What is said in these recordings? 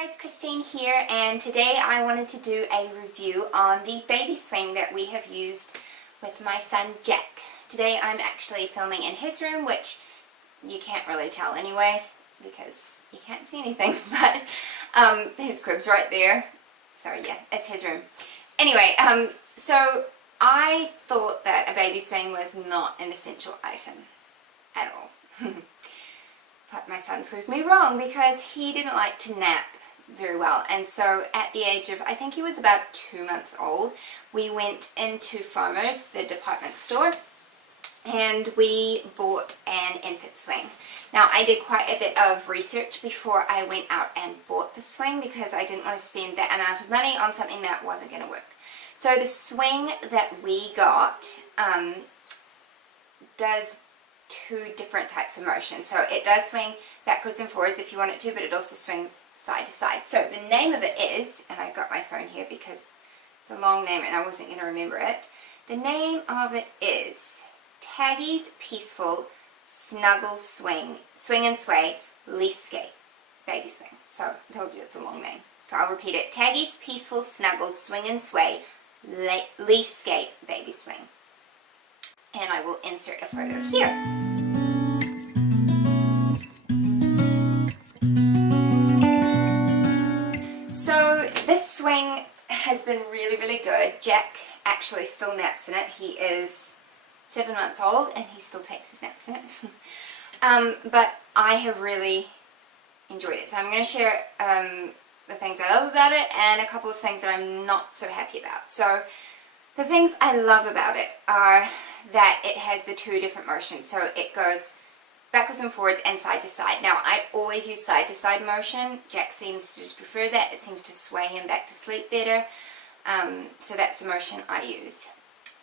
guys, Christine here, and today I wanted to do a review on the baby swing that we have used with my son Jack. Today I'm actually filming in his room, which you can't really tell anyway because you can't see anything, but his crib's right there. Sorry, yeah, it's his room. Anyway, so I thought that a baby swing was not an essential item at all. But my son proved me wrong because he didn't like to nap very well, and so at the age of, I think he was about 2 months old, we went into Farmers, the department store, and we bought an infant swing. Now I did quite a bit of research before I went out and bought the swing because I didn't want to spend that amount of money on something that wasn't going to work. So the swing that we got does two different types of motion. So it does swing backwards and forwards if you want it to, but it also swings side to side. So the name of it is, and I've got my phone here because it's a long name and I wasn't going to remember it. The name of it is Taggies Peaceful Snuggles Swing, Swing and Sway Leaf Skate Baby Swing. So I told you it's a long name. So I'll repeat it. Taggies Peaceful Snuggles Swing and Sway Leaf Skate Baby Swing. And I will insert a photo here. So this swing has been really good. Jack actually still naps in it. He is 7 months old and he still takes his naps in it. But I have really enjoyed it. So I'm going to share the things I love about it and a couple of things that I'm not so happy about. So the things I love about it are that it has the two different motions. So it goes backwards and forwards and side to side. Now I always use side to side motion. Jack seems to just prefer that. It seems to sway him back to sleep better. So that's the motion I use.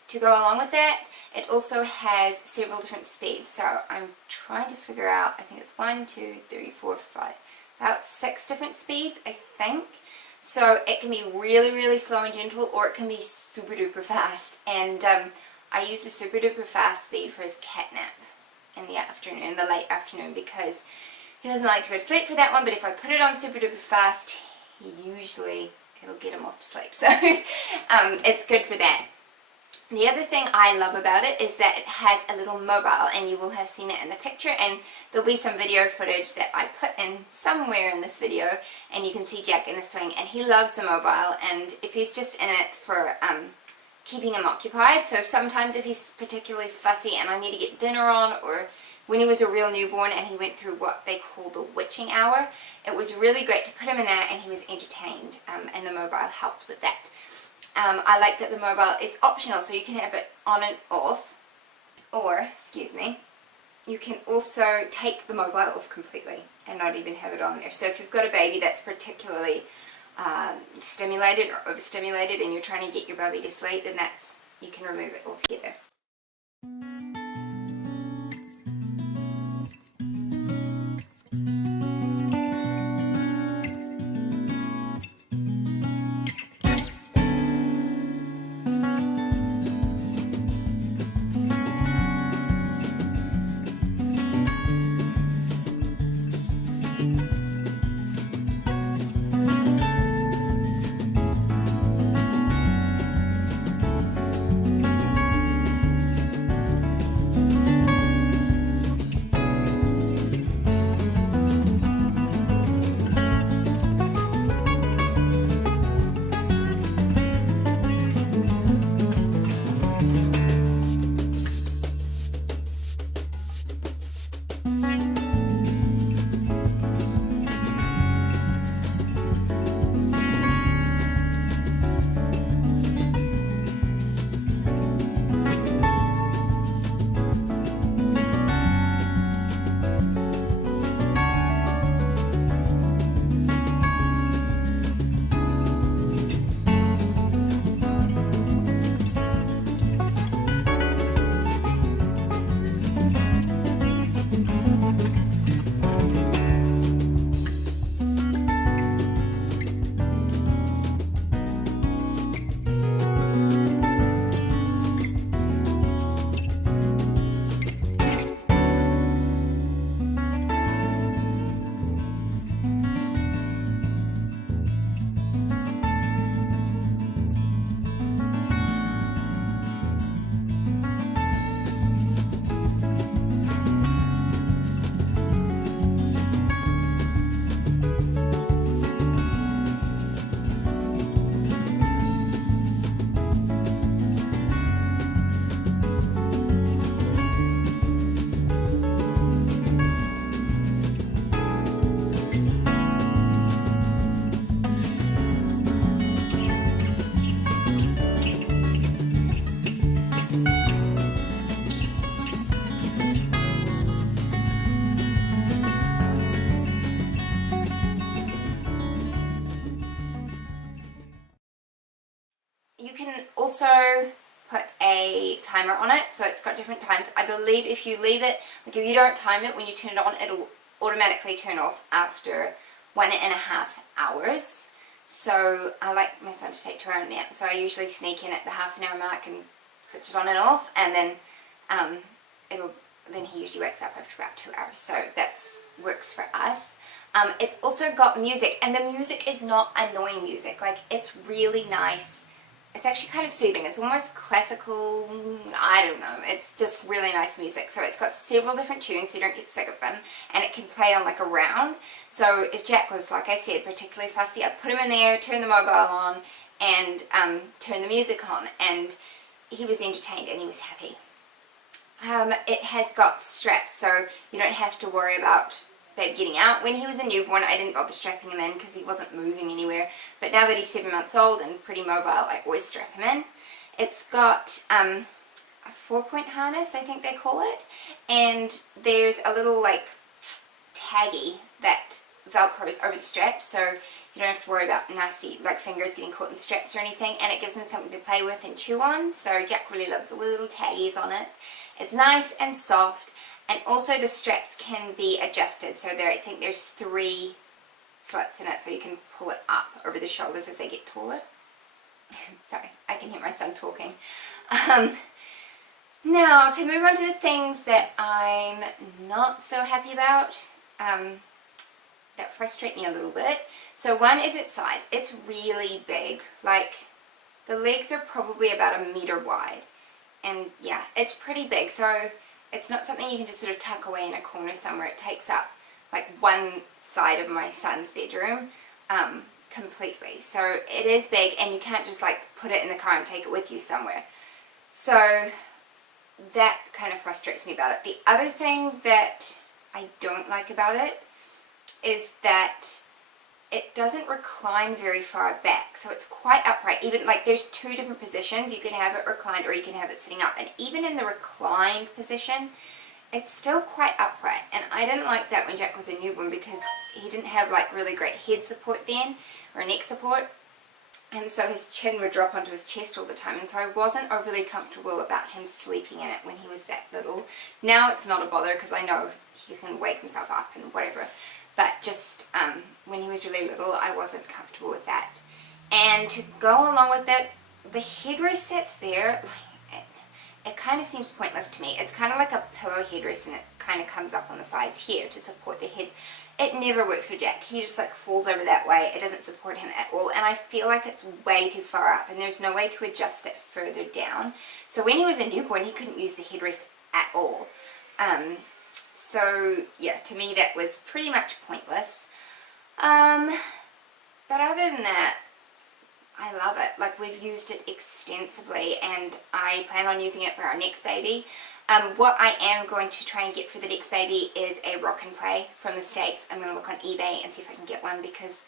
To go along with that, it also has several different speeds. So I'm trying to figure out, I think it's 1, 2, 3, 4, 5, about 6 different speeds, I think. So it can be really slow and gentle, or it can be super duper fast. And I use the super duper fast speed for his cat nap in the afternoon, the late afternoon, because he doesn't like to go to sleep for that one. But if I put it on super duper fast, it'll get him off to sleep. So it's good for that. The other thing I love about it is that it has a little mobile, and you will have seen it in the picture, and there'll be some video footage that I put in somewhere in this video, and you can see Jack in the swing, and he loves the mobile, and if he's just in it for keeping him occupied. So sometimes if he's particularly fussy and I need to get dinner on, or when he was a real newborn and he went through what they call the witching hour, it was really great to put him in that and he was entertained, and the mobile helped with that. I like that the mobile is optional, so you can have it on and off, or, excuse me, you can also take the mobile off completely and not even have it on there. So if you've got a baby that's particularly stimulated or overstimulated and you're trying to get your baby to sleep, then you can remove it altogether. You can also put a timer on it, so it's got different times. I believe if you leave it, like if you don't time it, when you turn it on, it'll automatically turn off after 1.5 hours. So I like my son to take 2-hour nap, so I usually sneak in at the half-an-hour mark and switch it on and off, and then then he usually wakes up after about 2 hours, so that works for us. It's also got music, and the music is not annoying music. Like, it's really nice. It's actually kind of soothing. It's almost classical, I don't know. It's just really nice music. So it's got several different tunes so you don't get sick of them, and it can play on like a round. So if Jack was, like I said, particularly fussy, I'd put him in there, turn the mobile on, and turn the music on, and he was entertained and he was happy. It has got straps, so you don't have to worry about baby getting out. When he was a newborn, I didn't bother strapping him in because he wasn't moving anywhere, but now that he's 7 months old and pretty mobile, I always strap him in. It's got a 4-point harness, I think they call it, and there's a little like taggy that velcros over the strap, so you don't have to worry about nasty like fingers getting caught in straps or anything, and it gives him something to play with and chew on. So Jack really loves the little taggies on it. It's nice and soft. And also the straps can be adjusted, so I think there's 3 slits in it, so you can pull it up over the shoulders as they get taller. Sorry, I can hear my son talking. Now, to move on to the things that I'm not so happy about, that frustrate me a little bit. So one is its size. It's really big. Like, the legs are probably about 1 meter wide. And yeah, it's pretty big, so it's not something you can just sort of tuck away in a corner somewhere. It takes up like one side of my son's bedroom completely. So it is big, and you can't just like put it in the car and take it with you somewhere. So that kind of frustrates me about it. The other thing that I don't like about it is that it doesn't recline very far back, so it's quite upright. Even like there's 2 different positions. You can have it reclined or you can have it sitting up, and even in the reclined position it's still quite upright, and I didn't like that when Jack was a newborn because he didn't have like really great head support then, or neck support, and so his chin would drop onto his chest all the time, and so I wasn't overly comfortable about him sleeping in it when he was that little. Now it's not a bother because I know he can wake himself up and whatever. But just when he was really little, I wasn't comfortable with that. And to go along with that, the headrest that's there, it kind of seems pointless to me. It's kind of like a pillow headrest, and it kind of comes up on the sides here to support the heads. It never works for Jack. He just like falls over that way. It doesn't support him at all, and I feel like it's way too far up, and there's no way to adjust it further down. So when he was a newborn, he couldn't use the headrest at all. So yeah, to me that was pretty much pointless. But other than that, I love it. Like, we've used it extensively, and I plan on using it for our next baby. What I am going to try and get for the next baby is a rock and play from the States. I'm going to look on eBay and see if I can get one, because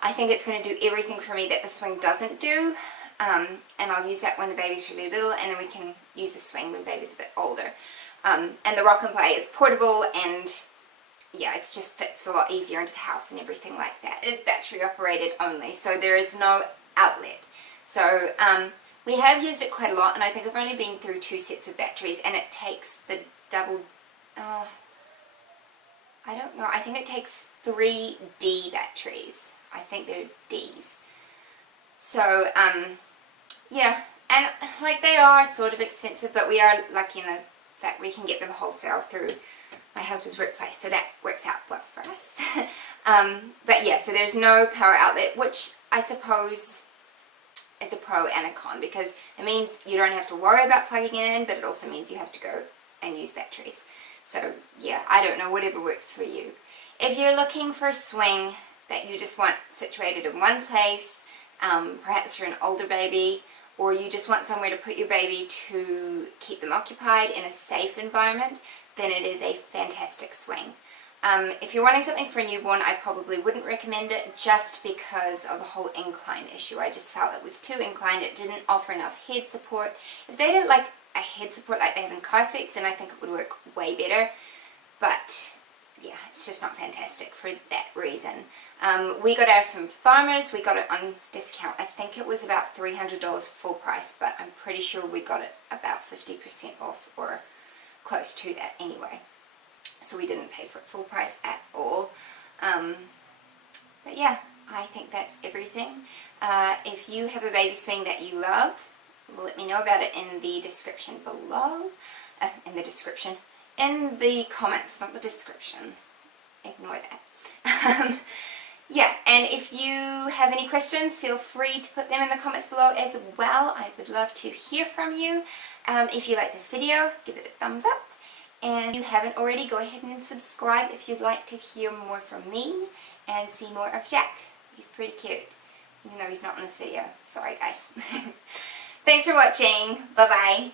I think it's going to do everything for me that the swing doesn't do. And I'll use that when the baby's really little, and then we can use the swing when baby's a bit older. And the rock and play is portable, and yeah, it just fits a lot easier into the house and everything like that. It is battery operated only, so there is no outlet. So we have used it quite a lot, and I think I've only been through 2 sets of batteries, and it takes the double, I don't know, I think it takes 3 D batteries. I think they're Ds. So yeah, and like, they are sort of expensive, but we are lucky in that we can get them wholesale through my husband's workplace, so that works out well for us. But yeah, so there's no power outlet, which I suppose is a pro and a con, because it means you don't have to worry about plugging it in, but it also means you have to go and use batteries. So yeah, I don't know, whatever works for you. If you're looking for a swing that you just want situated in one place, perhaps you're an older baby, or you just want somewhere to put your baby to keep them occupied in a safe environment, then it is a fantastic swing. If you're wanting something for a newborn, I probably wouldn't recommend it, just because of the whole incline issue. I just felt it was too inclined. It didn't offer enough head support. If they did like a head support like they have in car seats, then I think it would work way better. But yeah, it's just not fantastic for that reason. We got ours from Farmers. We got it on discount. I think it was about $300 full price, but I'm pretty sure we got it about 50% off or close to that anyway. So we didn't pay for it full price at all. But yeah, I think that's everything. If you have a baby swing that you love, let me know about it in the description below. In the comments, not the description. Ignore that. Yeah, and if you have any questions, feel free to put them in the comments below as well. I would love to hear from you. If you like this video, give it a thumbs up. And if you haven't already, go ahead and subscribe if you'd like to hear more from me and see more of Jack. He's pretty cute, even though he's not in this video. Sorry guys. Thanks for watching. Bye bye.